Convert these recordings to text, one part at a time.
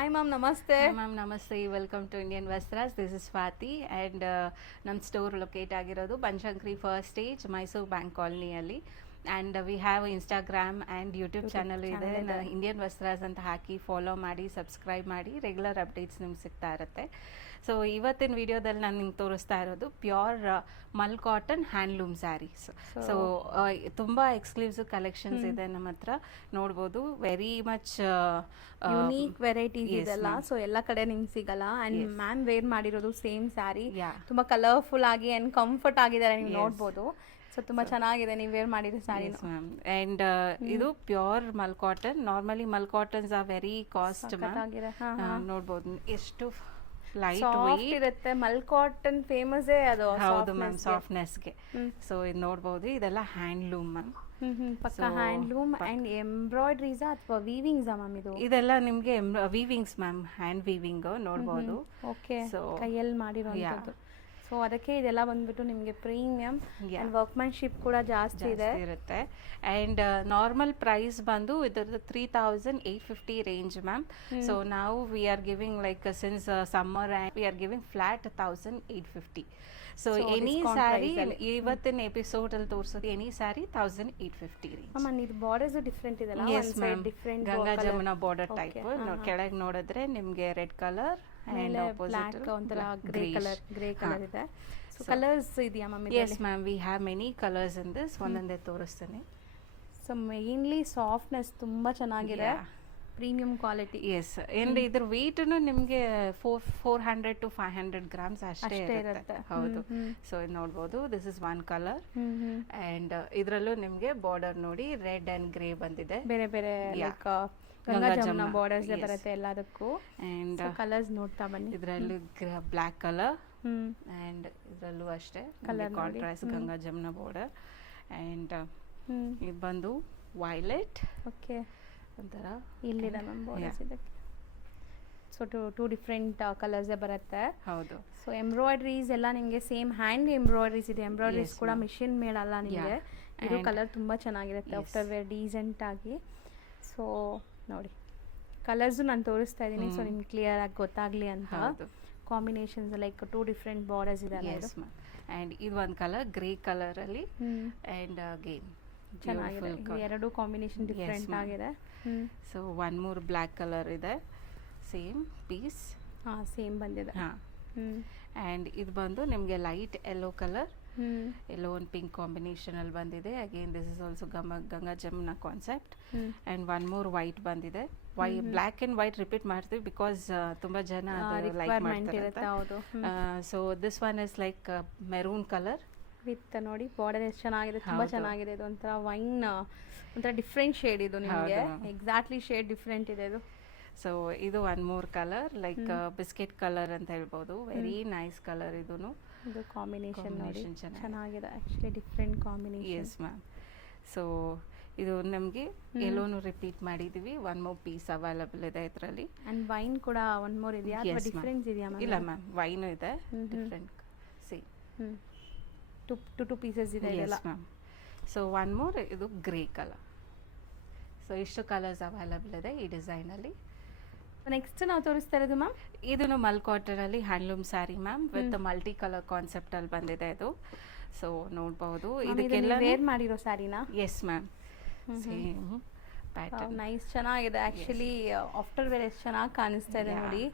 Hi ma'am, ನಮಸ್ತೆ. Hi ma'am, namaste. Welcome to Indian Vastras. This is Swati and ನಮ್ಮ store locate ಆಗಿರೋದು Banashankari first stage Mysuru bank ಕಾಲನಿಯಲ್ಲಿ. And we have Instagram and YouTube channel ಇದೆ. Indian Vastras ಅಂತ ಹಾಕಿ follow ಮಾಡಿ, subscribe ಮಾಡಿ, regular updates ನಿಮ್ಗೆ ಸಿಗ್ತಾ ಇರುತ್ತೆ. ಸೊ ಇವತ್ತಿನ ವಿಡಿಯೋದಲ್ಲಿ ನಾನು ನಿಮ್ಗೆ ತೋರಿಸ್ತಾ ಇರೋದು pure mul cotton handloom saris. So ತುಂಬ ಎಕ್ಸ್ಕ್ಲೂಸಿವ್ ಕಲೆಕ್ಷನ್ಸ್ ಇದೆ ನಮ್ಮ ಹತ್ರ, ನೋಡ್ಬೋದು. ವೆರಿ ಮಚ್ ಯುನೀಕ್ ವೆರೈಟೀಸ್ ಇದೆಲ್ಲ, ಸೊ ಎಲ್ಲ ಕಡೆ ನಿಮ್ಗೆ ಸಿಗಲ್ಲ. ಅಂಡ್ ಮ್ಯಾಮ್ ವೇರ್ ಮಾಡಿರೋದು ಸೇಮ್ ಸ್ಯಾರಿ, ತುಂಬಾ ಕಲರ್ಫುಲ್ ಆಗಿ ಅಂಡ್ ಕಂಫರ್ಟ್ ಆಗಿದ್ದಾರೆ, ನೀವು ನೋಡ್ಬೋದು. ಸೊ ತುಂಬಾ ಚೆನ್ನಾಗಿದೆ ನೀವು ವೇರ್ ಮಾಡಿರೋ ಸ್ಯಾರಿ ಮ್ಯಾಮ್. ಅಂಡ್ ಇದು pure mul cotton. Normally mul cottons are very cost ma'am. ನೋಡ್ಬೋದು ಎಷ್ಟು ಲೈಟ್ ವೆಯ್ಟ್ ಇರುತ್ತೆ. ಮಲ್ ಕಾಟನ್ ಫೇಮಸ್ ಅದು. ಹೌದು ಮ್ಯಾಮ್, ಸಾಫ್ಟ್ನೆಸ್ಗೆ. ಸೊ ಇದು ನೋಡ್ಬೋದು, ಇದೆಲ್ಲ ಹ್ಯಾಂಡ್ಲೂಮ್ ಮ್ಯಾಮ್. ಪಕ್ಕ ಹ್ಯಾಂಡ್ಲೂಮ್ ಅಂಡ್ ಎಂಬ್ರಾಯ್ಡ್ರೀಸ್ ಅಥವಾ ವೀವಿಂಗ್ಸ್ ಮ್ಯಾಮ್? ಇದೆಲ್ಲ ನಿಮ್ಗೆ ವೀವಿಂಗ್ಸ್ ಮ್ಯಾಮ್, ಹ್ಯಾಂಡ್ ವೀವಿಂಗ್ ನೋಡ್ಬೋದು. ಓಕೆ, ಕೈಯಲ್ಲಿ ಮಾಡಿರೋದು. ಸೊ ಅದಕ್ಕೆ ಇದೆಲ್ಲ ಬಂದ್ಬಿಟ್ಟು ನಿಮಗೆ ಪ್ರೀಮಿಯಂ ಅಂಡ್ ವರ್ಕ್ಮನ್ಶಿಪ್ ಕೂಡ ಜಾಸ್ತಿ ಇರುತ್ತೆ. ಅಂಡ್ ನಾರ್ಮಲ್ ಪ್ರೈಸ್ ಬಂದು ಇದರದ್ದು 3,850 ರೇಂಜ್ ಮ್ಯಾಮ್. ಸೊ ನಾವು we are giving like since summer and we are giving flat 1,850. So any sari ಇವತ್ತಿನ ಎಪಿಸೋಡ್ ಅಲ್ಲಿ ತೋರಿಸೋದು ಎನಿ ಸ್ಯಾರಿ 1,850 ರೇಂಜ್. ಇದು ಬಾರ್ಡರ್ಸ್ ಡಿಫ್ರೆಂಟ್ ಇದೆ. Yes ma'am, Ganga Jamuna border type. ಕೆಳಗೆ ನೋಡಿದ್ರೆ ನಿಮ್ಗೆ ರೆಡ್ ಕಲರ್ ಬ್ಲಾಕ್ ಒಂಥರ ಗ್ರೇ ಕಲರ್ ಇದೆ. ಸೊ ಕಲರ್ಸ್ ಇದೆಯಾ ma'am? Yes ma'am, we have many colours in this. ಒಂದೊಂದೇ ತೋರಿಸ್ತೇನೆ. ಸೊ ಮೇನ್ಲಿ ಸಾಫ್ಟ್ನೆಸ್ ತುಂಬಾ ಚೆನ್ನಾಗಿದೆ, ಪ್ರೀಮಿಯಂ ಕ್ವಾಲಿಟಿ. ಎಸ್, ಅಂಡ್ ಇದ್ರ ವೇಟ್ನು ನಿಮಗೆ 400 to 500 ಗ್ರಾಮ್ಸ್ ಅಷ್ಟೇ ಇರುತ್ತೆ. ಹೌದು. ಸೊ ಇದು ನೋಡ್ಬೋದು, this is one colour. And ಇದರಲ್ಲೂ ನಿಮಗೆ ಬಾರ್ಡರ್ ನೋಡಿ ರೆಡ್ ಅಂಡ್ ಗ್ರೇ ಬಂದಿದೆ. ಬೇರೆ ಬೇರೆ ಗಂಗಾ ಜಮುನಾ ಬಾರ್ಡರ್ಸ್ ಬರುತ್ತೆ ಎಲ್ಲದಕ್ಕೂ. ಅಂಡ್ ಕಲರ್ಸ್ ನೋಡ್ತಾ ಬನ್ನಿ. ಇದರಲ್ಲಿ ಬ್ಲ್ಯಾಕ್ ಕಲರ್ ಅಂಡ್ ಇದರಲ್ಲೂ ಅಷ್ಟೇ colour contrast Ganga Jamuna border. And ಇದು ಬಂದು ವೈಲೆಟ್. ಓಕೆ, ಒಂಥರ ಇಲ್ಲಿದೆ ಮ್ಯಾಮ್ ಬಾರ್ಡರ್ಸ್ ಇದಕ್ಕೆ. ಸೊ ಟೂ ಡಿಫ್ರೆಂಟ್ ಕಲರ್ಸೇ ಬರುತ್ತೆ. ಹೌದು. ಸೊ ಎಂಬ್ರಾಯ್ಡ್ರೀಸ್ ಎಲ್ಲ ನಿಮಗೆ ಸೇಮ್ ಹ್ಯಾಂಡ್ ಎಂಬ್ರಾಯ್ಡ್ರೀಸ್ ಇದೆ. ಎಂಬ್ರಾಯ್ಡ್ರೀಸ್ ಕೂಡ ಮಿಷಿನ್ ಮೇಡಲ್ಲ ನಿಮಗೆ. ಇದು ಕಲರ್ ತುಂಬ ಚೆನ್ನಾಗಿರುತ್ತೆ, ಆಫ್ಟರ್ ವೇರ್ ಡೀಸೆಂಟ್ ಆಗಿ. ಸೊ ನೋಡಿ, ಕಲರ್ಸು ನಾನು ತೋರಿಸ್ತಾ ಇದ್ದೀನಿ, ಸೊ ನಿಮ್ಗೆ ಕ್ಲಿಯರ್ ಆಗಿ ಗೊತ್ತಾಗಲಿ ಅಂತ. Combinations like two different borders ಇದೆ. ಆ್ಯಂಡ್ ಇದು ಒಂದು ಕಲರ್ ಗ್ರೇ ಕಲರಲ್ಲಿ. ಆ್ಯಂಡ್ ಅಗೇನ್ ಚೆನ್ನಾಗಿದೆ, ಎರಡು ಕಾಂಬಿನೇಷನ್ ಡಿಫ್ರೆಂಟ್ ಆಗಿದೆ. ಸೊ ಒನ್ ಮೂರ್ ಬ್ಲ್ಯಾಕ್ ಕಲರ್ ಇದೆ, ಸೇಮ್ ಪೀಸ್. ಸೇಮ್ ಬಂದಿದೆ. ಆ್ಯಂಡ್ ಇದು ಬಂದು ನಿಮಗೆ ಲೈಟ್ ಯೆಲ್ಲೋ ಕಲರ್, ಯೆಲ್ಲೋ ಒಂದು ಪಿಂಕ್ ಕಾಂಬಿನೇಷನ್ ಅಲ್ಲಿ ಬಂದಿದೆ. Again this is also Ganga Jamuna concept. And one more white ಬಂದಿದೆ. ಬ್ಲ್ಯಾಕ್ ಅಂಡ್ ವೈಟ್ ರಿಪೀಟ್ ಮಾಡ್ತೀವಿ ಬಿಕಾಸ್ ತುಂಬಾ ಜನ ಲೈಕ್ ಮಾಡ್ತಾರೆ. So this one is like maroon colour with ನೋಡಿ ಬಾರ್ಡರ್ ಎಷ್ಟು ಚೆನ್ನಾಗಿದೆ, ತುಂಬಾ ಚೆನ್ನಾಗಿದೆ. ಇದು ಒಂಥರ ವೈನ್, ಒಂಥರ ಡಿಫ್ರೆಂಟ್ ಶೇಡ್ ಇದು ನಿಮಗೆ. ಎಕ್ಸಾಕ್ಟ್ಲಿ ಶೇಡ್ ಡಿಫ್ರೆಂಟ್ ಇದೆ ಇದು. ಸೊ ಇದು one more colour like biscuit colour ಅಂತ ಹೇಳ್ಬೋದು. ವೆರಿ ನೈಸ್ ಕಲರ್ ಇದೂನು. ಇದು ಕಾಂಬಿನೇಷನ್ ನೋಡಿ ಚೆನ್ನಾಗಿದೆ, actually different combination. S ma'am. So ಇದು ನಮಗೆ ಎಲ್ಲೋನು ರಿಪೀಟ್ ಮಾಡಿದೀವಿ. ಒನ್ ಮೋರ್ ಪೀಸ್ ಅವೈಲಬಲ್ ಇದೆ ಇದರಲ್ಲಿ. ಅಂಡ್ ವೈನ್ ಕೂಡ ಒನ್ ಮೋರ್ ಇದೆಯಾ ಅಥವಾ ಡಿಫರೆನ್ಸ್ ಇದೆಯಾ ಮ್ಯಾಮ್? ಇಲ್ಲ ಮ್ಯಾಮ್, ವೈನ್ ಇದೆ ಡಿಫ್ರೆಂಟ್. ಸಿ ಟು ಪೀಸಸ್ ಇದೆ ಇದೆಲ್ಲ. ಮ್ಯಾಮ್. ಸೊ ಒನ್ ಮೋರ್ ಇದು ಗ್ರೇ ಕಲರ್. ಸೊ ಇಷ್ಟು ಕಲರ್ಸ್ ಅವೈಲಬಲ್ ಇದೆ ಈ ಡಿಸೈನಲ್ಲಿ. ನೆಕ್ಸ್ಟ್ ನಾವು ತೋರಿಸ್ತಾ ಇರೋದು ಮ್ಯಾಮ್, ಇದನ್ನು ಮಲ್ ಕಾಟನ್ ಅಲ್ಲಿ handloom sari ma'am, with multi colour concept ಅಲ್ಲಿ ಬಂದಿದೆ ಇದು. ಸೊ ನೋಡಬಹುದು, ಇದಕ್ಕೆಲ್ಲ ವೇರ್ ಮಾಡಿರೋ ಸ್ಯಾರಿನಾ? Yes ma'am, same pattern. Nice, ಚೆನ್ನಾಗಿದೆ ಆಕ್ಚುಲಿ. ಆಫ್ಟರ್ ವೇರ್ ಎಷ್ಟು ಚೆನ್ನಾಗಿ ಕಾಣಿಸ್ತಾ ಇದೆ ನೋಡಿ.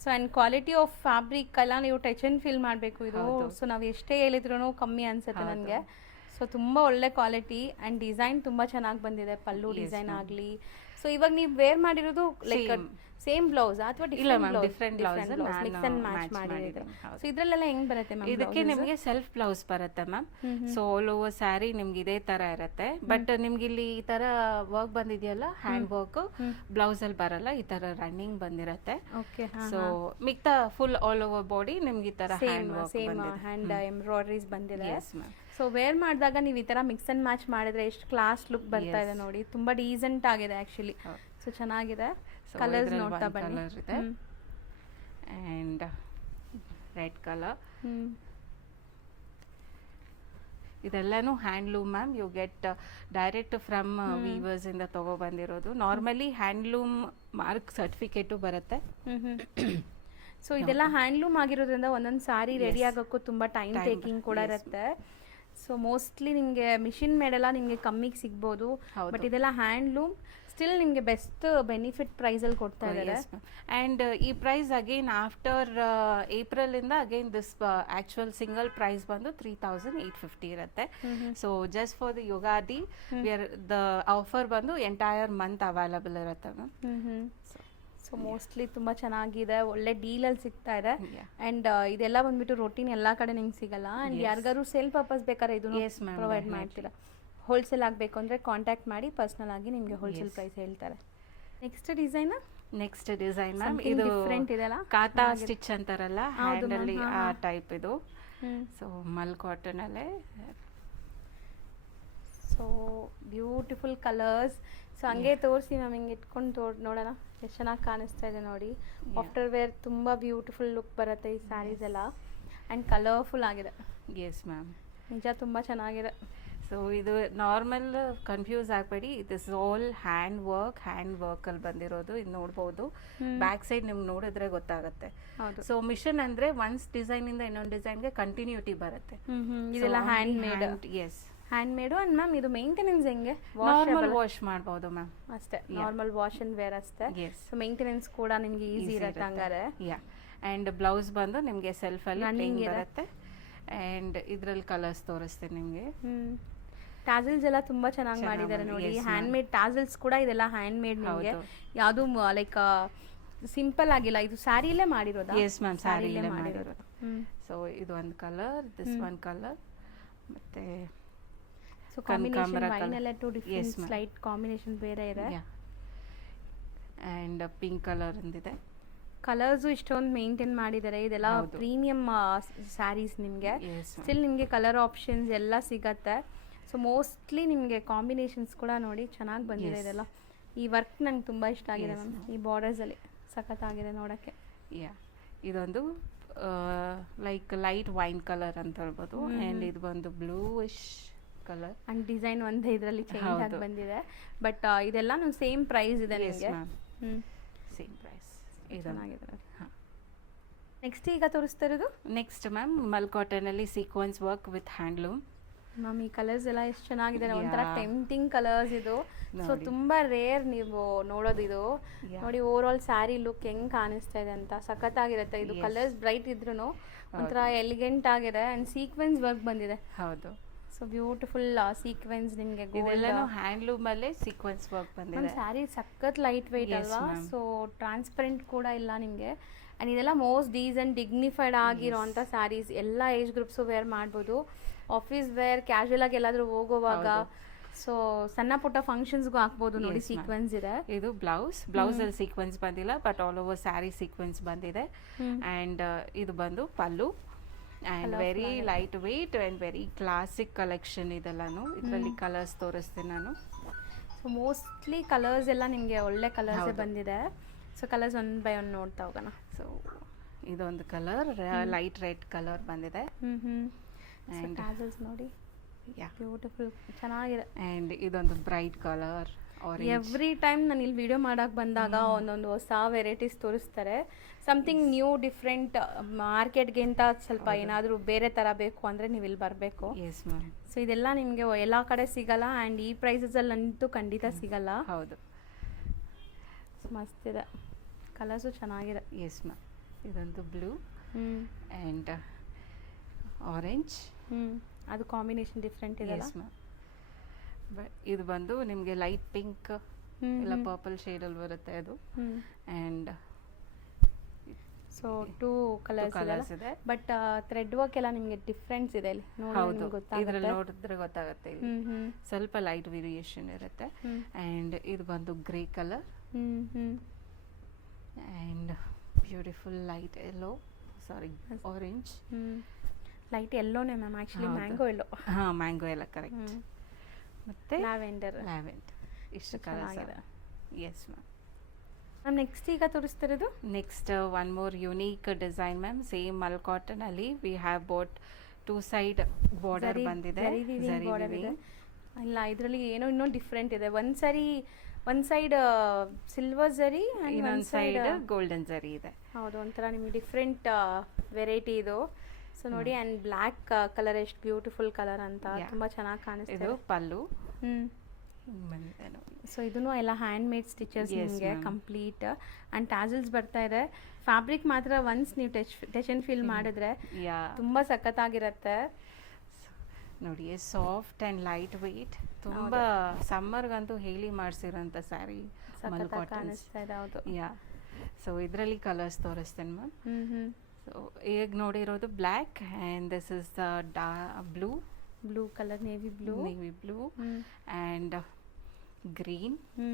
So and quality of fabric ಎಲ್ಲ ನೀವು ಟಚ್ ಅಂಡ್ ಫೀಲ್ ಮಾಡಬೇಕು ಇದು. ಸೊ ನಾವು ಎಷ್ಟೇ ಹೇಳಿದ್ರು ಕಮ್ಮಿ ಅನ್ಸುತ್ತೆ ನನಗೆ. ಸೊ ತುಂಬ ಒಳ್ಳೆ ಕ್ವಾಲಿಟಿ ಆ್ಯಂಡ್ ಡಿಸೈನ್ ತುಂಬ ಚೆನ್ನಾಗಿ ಬಂದಿದೆ, ಪಲ್ಲು ಡಿಸೈನ್ ಆಗಲಿ. ಸೊ ಇವಾಗ ನೀವು ವೇರ್ ಮಾಡಿರೋದು ಲೈಕ್ ಸೇಮ್ ಬ್ಲೌಸ್ ಅಥವಾ different blouse mix and match ಮಾಡಿರೋದು. ಸೊ ಇದ್ರಲ್ಲೆಲ್ಲ ಹೆಂಗ್ ಬರುತ್ತೆ ಮ್ಯಾಮ್? ಇದಕ್ಕೆ ನಿಮಗೆ ಸೆಲ್ಫ್ ಬ್ಲೌಸ್ ಬರುತ್ತೆ ma'am. So all over sari ನಿಮ್ಗೆ ಇದೇ ತರ ಇರುತ್ತೆ. ಬಟ್ ನಿಮ್ಗೆ ಇಲ್ಲಿ ಈ ತರ ವರ್ಕ್ ಬಂದಿದೆಯಲ್ಲ, ಹ್ಯಾಂಡ್ ವರ್ಕ್, ಬ್ಲೌಸ್ ಅಲ್ಲಿ ಬರಲ್ಲ, ಈ ತರ ರನ್ನಿಂಗ್ ಬಂದಿರುತ್ತೆ. ಓಕೆ. ಸೊ ಮಿಕ್ತಾ ಫುಲ್ ಆಲ್ ಓವರ್ ಬಾಡಿ ನಿಮ್ಗೆ ಈ ತರ ಹ್ಯಾಂಡ್ ವರ್ಕ್ ಬಂದಿದೆ, ಹ್ಯಾಂಡ್ ಎಂಬ್ರಾಯ್ಡ್ರೀಸ್ ಬಂದಿದೆ. Yes ma'am. ಸೊ ವೇರ್ ಮಾಡಿದಾಗ ನೀವು ಈ ಥರ ಮಿಕ್ಸ್ ಅಂಡ್ ಮ್ಯಾಚ್ ಮಾಡಿದ್ರೆ ಎಷ್ಟು ಕ್ಲಾಸ್ ಲುಕ್ ಬರ್ತಾ ಇದೆ ನೋಡಿ. ತುಂಬ ಡೀಸೆಂಟ್ ಆಗಿದೆ ಆ್ಯಕ್ಚುಲಿ. ಸೊ ಚೆನ್ನಾಗಿದೆ. ಕಲರ್ಸ್ ನೋಡ್ತಾ ಬನ್ನಿ. ಇದೆ ಆ್ಯಂಡ್ ರೆಡ್ ಕಲರ್. ಇದೆಲ್ಲನೂ handloom ma'am. You get direct from weavers ಇಂದ ತಗೊಬಂದಿರೋದು. ನಾರ್ಮಲಿ ಹ್ಯಾಂಡ್ಲೂಮ್ ಮಾರ್ಕ್ ಸರ್ಟಿಫಿಕೇಟು ಬರುತ್ತೆ. ಸೊ ಇದೆಲ್ಲ ಹ್ಯಾಂಡ್ಲೂಮ್ ಆಗಿರೋದ್ರಿಂದ ಒಂದೊಂದು ಸಾರಿ ರೆಡಿ ಆಗೋಕ್ಕೂ ತುಂಬ ಟೈಮ್ ಟೇಕಿಂಗ್ ಕೂಡ ಇರುತ್ತೆ. ಸೊ ಮೋಸ್ಟ್ಲಿ ನಿಮಗೆ ಮಿಷಿನ್ ಮೇಡೆಲ್ಲ ನಿಮಗೆ ಕಮ್ಮಿಗೆ ಸಿಗ್ಬೋದು, ಬಟ್ ಇದೆಲ್ಲ ಹ್ಯಾಂಡ್ಲೂಮ್ ಸ್ಟಿಲ್ ನಿಮಗೆ ಬೆಸ್ಟ್ ಬೆನಿಫಿಟ್ ಪ್ರೈಸಲ್ಲಿ ಕೊಡ್ತಾ ಇದ್ದಾರೆ. ಆ್ಯಂಡ್ ಈ ಪ್ರೈಸ್ ಅಗೇನ್ ಆಫ್ಟರ್ ಏಪ್ರಿಲಿಂದ again this actual single price ಬಂದು 3,850 ಇರುತ್ತೆ. So just for the Ugadi the offer ಬಂದು ಎಂಟೈರ್ ಮಂತ್ ಅವೈಲಬಲ್ ಇರುತ್ತೆ ಮ್ಯಾಮ್. ಸೊ ಮೋಸ್ಟ್ಲಿ ತುಂಬ ಚೆನ್ನಾಗಿದೆ, ಒಳ್ಳೆ ಡೀಲಲ್ಲಿ ಸಿಗ್ತಾ ಇದೆ. ಆ್ಯಂಡ್ ಇದೆಲ್ಲ ಬಂದ್ಬಿಟ್ಟು ರೊಟೀನ್ ಎಲ್ಲ ಕಡೆ ನಿಮ್ಗೆ ಸಿಗಲ್ಲ. ಆ್ಯಂಡ್ ಯಾರಿಗಾರು ಸೇಲ್ ಪರ್ಪಸ್ ಬೇಕಾದ್ರೆ ಇದನ್ನು ಪ್ರೊವೈಡ್ ಮಾಡ್ತೀರಾ. ಹೋಲ್ಸೇಲ್ ಆಗಬೇಕು ಅಂದರೆ ಕಾಂಟ್ಯಾಕ್ಟ್ ಮಾಡಿ ಪರ್ಸ್ನಲ್ ಆಗಿ ನಿಮಗೆ ಹೋಲ್ಸೇಲ್ ಪ್ರೈಸ್ ಹೇಳ್ತಾರೆ. ನೆಕ್ಸ್ಟ್ ಡಿಸೈನ್ ಮ್ಯಾಮ್ ಇದು ಡಿಫ್ರೆಂಟ್ ಇದೆಲ್ಲ ಕಾತಾ ಸ್ಟಿಚ್ ಅಂತಾರಲ್ಲ ಹ್ಯಾಂಡಲ್ಲಿ ಆ ಟೈಪ್ ಇದು. ಸೊ ಮಲ್ ಕಾಟನ್ ಅಲ್ಲೇ ಸೊ ಬ್ಯೂಟಿಫುಲ್ ಕಲರ್ಸ್. ಸೊ ಹಂಗೆ ತೋರಿಸಿ ಮ್ಯಾಮ್, ಹಿಂಗೆ ಇಟ್ಕೊಂಡು ನೋಡೋಣ ಎಷ್ಟು ಚೆನ್ನಾಗಿ ಕಾಣಿಸ್ತಾ ಇದೆ ನೋಡಿ. ಆಫ್ಟರ್ ವೇರ್ ತುಂಬ ಬ್ಯೂಟಿಫುಲ್ ಲುಕ್ ಬರುತ್ತೆ ಈ ಸ್ಯಾರೀಸ್ ಎಲ್ಲ. ಆ್ಯಂಡ್ ಕಲರ್ಫುಲ್ ಆಗಿದೆ. ಎಸ್ ಮ್ಯಾಮ್, ನಿಜ ತುಂಬ ಚೆನ್ನಾಗಿದೆ. ಸೊ ಇದು ನಾರ್ಮಲ್ ಕನ್ಫ್ಯೂಸ್ ಆಗಬೇಡಿ, ದಿಸ್ ಆಲ್ ಹ್ಯಾಂಡ್ ವರ್ಕಲ್ಲಿ ಬಂದಿರೋದು. ಇದು ನೋಡ್ಬೋದು, ಬ್ಯಾಕ್ ಸೈಡ್ ನಿಮ್ಗೆ ನೋಡಿದ್ರೆ ಗೊತ್ತಾಗುತ್ತೆ. ಸೊ ಮಿಷನ್ ಅಂದರೆ ಒನ್ಸ್ ಡಿಸೈನಿಂದ ಇನ್ನೊಂದು ಡಿಸೈನ್ಗೆ ಕಂಟಿನ್ಯೂಟಿ ಬರುತ್ತೆ. ಇದೆಲ್ಲ hand made. Yes, hand made. And ma'am ಇದು ಮೇಂಟೆನೆನ್ಸ್ ಹೆಂಗೆ? ನಾರ್ಮಲ್ ವಾಶ್ ಮಾಡ್ಬೋದು ಮ್ಯಾಮ್, ಅಷ್ಟೇ ನಾರ್ಮಲ್ ವಾಶ್ ಅಂಡ್ ವೇರ್ ಅಷ್ಟೇ. ಸೊ ಮೇಂಟೆನೆನ್ಸ್ ಕೂಡ ನಿಮಗೆ ಈಸಿ ಇರುತ್ತೆ ಹಂಗಾರೆ. ಯಾ, ಆ್ಯಂಡ್ ಬ್ಲೌಸ್ ಬಂದು ನಿಮಗೆ ಸೆಲ್ಫಲ್ಲಿ ರನ್ನಿಂಗ್ ಬರುತ್ತೆ. ಆ್ಯಂಡ್ ಇದರಲ್ಲಿ ಕಲರ್ಸ್ ತೋರಿಸ್ತೀನಿ ನಿಮಗೆ. ಟ್ಯಾಸಲ್ಸ್ ಎಲ್ಲ ತುಂಬಾ ಚೆನ್ನಾಗಿ ಮಾಡಿದ್ದಾರೆ ನೋಡಿ. ಹ್ಯಾಂಡ್ ಮೇಡ್ ಟ್ಯಾಸಲ್ಸ್ ಕೂಡ ಇದೆಲ್ಲ ಹ್ಯಾಂಡ್ ಮೇಡ್. ನಿಮಗೆ ಯಾವುದು ಲೈಕ್ ಸಿಂಪಲ್ ಆಗಿಲ್ಲ, ಇದು ಸ್ಯಾರಿಲೇ ಮಾಡಿರೋದು. ಎಸ್ ಮ್ಯಾಮ್, ಸ್ಯಾರಿಲೇ ಮಾಡಿರೋದು. ಸೊ ಇದು ಒಂದು ಕಲರ್, ದಿಸ್ ಒನ್ ಕಲರ್, ಮತ್ತೆ ಸೊ ಕಾಂಬಿನೇಷನ್ ವೈನ್ ಎಲ್ಲ ಟು ಡಿಫರೆಂಟ್ ಸ್ಲೈಟ್ ಕಾಂಬಿನೇಷನ್ ಬೇರೆ ಇದೆ. ಆ್ಯಂಡ್ ಪಿಂಕ್ ಕಲರ್ ಅಂದಿದೆ. ಕಲರ್ಸು ಇಷ್ಟೊಂದು ಮೇಂಟೈನ್ ಮಾಡಿದ್ದಾರೆ. ಇದೆಲ್ಲ ಪ್ರೀಮಿಯಂ ಸ್ಯಾರೀಸ್. ನಿಮಗೆ ಸ್ಟಿಲ್ ನಿಮಗೆ ಕಲರ್ ಆಪ್ಷನ್ಸ್ ಎಲ್ಲ ಸಿಗತ್ತೆ. ಸೊ ಮೋಸ್ಟ್ಲಿ ನಿಮಗೆ ಕಾಂಬಿನೇಷನ್ಸ್ ಕೂಡ ನೋಡಿ ಚೆನ್ನಾಗಿ ಬಂದಿದೆ ಇದೆಲ್ಲ. ಈ ವರ್ಕ್ ನಂಗೆ ತುಂಬ ಇಷ್ಟ ಆಗಿದೆ ಮ್ಯಾಮ್. ಈ ಬಾರ್ಡರ್ಸಲ್ಲಿ ಸಖತ್ತಾಗಿದೆ ನೋಡೋಕ್ಕೆ. ಯಾ, ಇದೊಂದು ಲೈಕ್ ಲೈಟ್ ವೈನ್ ಕಲರ್ ಅಂತ ಹೇಳ್ಬೋದು. ಆ್ಯಂಡ್ ಇದು ಒಂದು ಬ್ಲೂಯಿಶ್ ಕಲರ್. ಆ್ಯಂಡ್ ಡಿಸೈನ್ ಒಂದೇ ಇದರಲ್ಲಿ ಚೇಂಜ್ ಆಗಿ ಬಂದಿದೆ. ಬಟ್ ಇದೆಲ್ಲ ಸೇಮ್ ಪ್ರೈಸ್ ಇದೆ ನಿಮಗೆ. Same price. ಚೆನ್ನಾಗಿದೆ. ಹಾಂ, ನೆಕ್ಸ್ಟ್ ಈಗ ತೋರಿಸ್ತಾ ಇರೋದು ನೆಕ್ಸ್ಟ್ ಮ್ಯಾಮ್ ಮಲ್ ಕಾಟನಲ್ಲಿ sequence work with handloom. Ma'am ಈ ಕಲರ್ಸ್ ಎಲ್ಲ ಎಷ್ಟು ಚೆನ್ನಾಗಿದೆ, ಒಂಥರ ಟೆಂಪ್ಟಿಂಗ್ ಕಲರ್ಸ್ ಇದು. ಸೊ ತುಂಬಾ ರೇರ್ ನೀವು ನೋಡೋದು ಇದು. ನೋಡಿ ಓವರ್ ಆಲ್ ಸ್ಯಾರಿ ಲುಕ್ ಹೆಂಗ್ ಕಾಣಿಸ್ತಾ ಇದೆ ಅಂತ, ಸಖತ್ತಾಗಿರುತ್ತೆ. ಇದು ಕಲರ್ಸ್ ಬ್ರೈಟ್ ಇದ್ರೂ ಒಂಥರ ಎಲಿಗೆಂಟ್ ಆಗಿದೆ. ಅಂಡ್ ಸೀಕ್ವೆನ್ಸ್ ವರ್ಕ್ ಬಂದಿದೆ. ಹೌದು. ಸೊ ಬ್ಯೂಟಿಫುಲ್ ಸೀಕ್ವೆನ್ಸ್ ನಿಮಗೆ ಹ್ಯಾಂಡ್ಲೂಮ್ ಅಲ್ಲೇ ಸೀಕ್ವೆನ್ಸ್ ವರ್ಕ್ ಬಂದಿದೆ. ಸ್ಯಾರಿ ಸಖತ್ ಲೈಟ್ ವೆಯ್ಟ್ ಅಲ್ವಾ. ಸೊ ಟ್ರಾನ್ಸ್ಪರೆಂಟ್ ಕೂಡ ಇಲ್ಲ ನಿಮಗೆ. ಆ್ಯಂಡ್ ಇದೆಲ್ಲ ಮೋಸ್ಟ್ ಡೀಸೆಂಟ್ ಡಿಗ್ನಿಫೈಡ್ ಆಗಿರೋಂಥ ಸ್ಯಾರೀಸ್. ಎಲ್ಲ ಏಜ್ ಗ್ರೂಪ್ಸು ವೇರ್ ಮಾಡ್ಬೋದು. ಆಫೀಸ್ ವೇರ್, ಕ್ಯಾಶುವಲ್ ಆಗಿ ಎಲ್ಲಾದರೂ ಹೋಗೋವಾಗ, ಸೊ ಸಣ್ಣ ಪುಟ್ಟ ಫಂಕ್ಷನ್ಸ್ಗೂ ಹಾಕ್ಬೋದು ನೋಡಿ. ಸೀಕ್ವೆನ್ಸ್ ಇದೆ. ಇದು ಬ್ಲೌಸ್ ಅಲ್ಲಿ ಸೀಕ್ವೆನ್ಸ್ ಬಂದಿಲ್ಲ, but all over sari sequence ಬಂದಿದೆ. ಆ್ಯಂಡ್ ಇದು ಬಂದು pallu. And very light weight and very classic collection ಇದೆಲ್ಲಾನು. ಇದರಲ್ಲಿ ಕಲರ್ಸ್ ತೋರಿಸ್ತೀನಿ ನಾನು. ಸೊ ಮೋಸ್ಟ್ಲಿ ಕಲರ್ಸ್ ಎಲ್ಲ ನಿಮಗೆ ಒಳ್ಳೆ ಕಲರ್ಸ್ ಬಂದಿದೆ. So colours one by one ನೋಡ್ತಾ ಹೋಗೋಣ. ಸೊ ಇದೊಂದು ಕಲರ್ ಲೈಟ್ ರೆಡ್ ಕಲರ್ ಬಂದಿದೆ. ಆ್ಯಂಡ್ ಟ್ಯಾಸಲ್ಸ್ ನೋಡಿ, ಬ್ಯೂಟಿಫುಲ್ ಚೆನ್ನಾಗಿದೆ. ಆ್ಯಂಡ್ ಇದೊಂದು ಬ್ರೈಟ್ ಕಲರ್. ಎವ್ರಿ ಟೈಮ್ ನಾನು ಇಲ್ಲಿ ವಿಡಿಯೋ ಮಾಡೋಕ್ಕೆ ಬಂದಾಗ ಒಂದೊಂದು ಹೊಸ ವೆರೈಟೀಸ್ ತೋರಿಸ್ತಾರೆ. ಸಮಥಿಂಗ್ ನ್ಯೂ ಡಿಫ್ರೆಂಟ್, ಮಾರ್ಕೆಟ್ಗಿಂತ ಸ್ವಲ್ಪ ಏನಾದರೂ ಬೇರೆ ಥರ ಬೇಕು ಅಂದರೆ ನೀವು ಇಲ್ಲಿ ಬರಬೇಕು. S ma'am. ಸೊ ಇದೆಲ್ಲ ನಿಮಗೆ ಎಲ್ಲ ಕಡೆ ಸಿಗಲ್ಲ. ಆ್ಯಂಡ್ ಈ ಪ್ರೈಸಸಲ್ಲಂತೂ ಖಂಡಿತ ಸಿಗಲ್ಲ. ಹೌದು. ಮಸ್ತಿದೆ, ಕಲರ್ಸು ಚೆನ್ನಾಗಿದೆ. Yes ma'am. ಇದೊಂದು ಬ್ಲೂ ಆ್ಯಂಡ್ ಆರೆಂಜ್. ಅದು ಕಾಂಬಿನೇಷನ್ ಡಿಫ್ರೆಂಟ್ ಇದೆ. ಇದು ಬಂದು ನಿಮಗೆ ಲೈಟ್ ಪಿಂಕ್ ಇಲ್ಲ ಪರ್ಪಲ್ ಶೇಡಲ್ಲಿ ಬರುತ್ತೆ ಅದು. ಆ್ಯಂಡ್ ಸೊ ಟೂ ಕಲರ್ಸ್ ಇದೆ. ಬಟ್ ಥ್ರೆಡ್ ವರ್ಕ್ ಎಲ್ಲ ನಿಮಗೆ ಡಿಫ್ರೆನ್ಸ್ ಇದೆ. ಇದರಲ್ಲಿ ನೋಡಿದ್ರೆ ಗೊತ್ತಾಗುತ್ತೆ. ಸ್ವಲ್ಪ ಲೈಟ್ ವೇರಿಯೇಷನ್ ಇರುತ್ತೆ. ಆ್ಯಂಡ್ ಇದು ಬಂದು grey colour. And beautiful light yellow, sorry orange. Light ಎಲ್ಲೋನೇ ಮ್ಯಾಮ್, ಆ್ಯಕ್ಚುಲಿ ಮ್ಯಾಂಗೋ ಎಲ್ಲೋ. ಹಾಂ, ಮ್ಯಾಂಗೋ ಎಲ್ಲ ಕರೆಕ್ಟ್. ಮತ್ತೆ ಲ್ಯಾವೆಂಡರ್ ಇಷ್ಟು ಕಲರ್ಸ್ ಇದೆ. Yes ma'am. ಮ್ಯಾಮ್ ನೆಕ್ಸ್ಟ್ ಈಗ ತೋರಿಸ್ತಿರೋದು next one more unique design ma'am. Same mul cotton ಅಲ್ಲಿ we have both two side border ಬಂದಿದೆ. ಇಲ್ಲ, ಇದರಲ್ಲಿ ಏನೋ ಇನ್ನೂ ಡಿಫ್ರೆಂಟ್ ಇದೆ. ಒಂದು ಸರಿ ಒಂದು ಸೈಡ್ ಸಿಲ್ವರ್ ಜರಿ ಆ್ಯಂಡ್ ಇನ್ನೊಂದು ಒಂದು ಸೈಡ್ ಸೈಡ್ ಗೋಲ್ಡನ್ ಜರಿ ಇದೆ. ಹೌದು, ಒಂಥರ ನಿಮಗೆ ಡಿಫ್ರೆಂಟ್ ವೆರೈಟಿ ಇದು. ಸೊ ನೋಡಿ, ಆ್ಯಂಡ್ ಬ್ಲ್ಯಾಕ್ ಕಲರ್ ಎಷ್ಟು ಬ್ಯೂಟಿಫುಲ್ ಕಲರ್ ಅಂತ, Yeah. ತುಂಬ ಚೆನ್ನಾಗಿ ಕಾಣಿಸ್ತಿದೆ. ಇದು ಪಲ್ಲು ಹ್ಞೂ. ಬಂದಿದೆ ನೋಡಿ. ಸೊ ಇದನ್ನು ಎಲ್ಲ ಹ್ಯಾಂಡ್ ಮೇಡ್ ಸ್ಟಿಚಸ್ Yes, ನಿಮಗೆ ma'am. ಕಂಪ್ಲೀಟ್. ಆ್ಯಂಡ್ ಟ್ಯಾಸಲ್ಸ್ ಬರ್ತಾ ಇದೆ. ಫ್ಯಾಬ್ರಿಕ್ ಮಾತ್ರ ಒನ್ಸ್ ನೀವು ಟಚ್ ಆ್ಯಂಡ್ ಫೀಲ್ ಮಾಡಿದ್ರೆ ಯಾ ತುಂಬ ಸಖತ್ತಾಗಿರುತ್ತೆ. ನೋಡಿ ಸಾಫ್ಟ್ ಆ್ಯಂಡ್ ಲೈಟ್ ವೆಯ್ಟ್, ತುಂಬ ಸಮ್ಮರ್ಗಂತೂ ಹೇಳಿ ಮಾಡಿಸಿರೋಂಥ ಸ್ಯಾರಿ ಮಲ್ ಸಖತ್ತಾಗಿ ಕಾಟನ್ಸ್. ಕಾಣಿಸ್ತಾ ಇದೆ. ಹೌದು. ಯಾ, ಸೊ ಇದರಲ್ಲಿ ಕಲರ್ಸ್ ತೋರಿಸ್ತೇನೆ ಮ್ಯಾಮ್. ಹ್ಞೂ ಹ್ಞೂ. ಸೊ ಈಗ ನೋಡಿರೋದು black and this is the blue, blue colour, navy blue. Navy blue ಹ್ಞೂ ಆ್ಯಂಡ್ ಗ್ರೀನ್. ಹ್ಞೂ.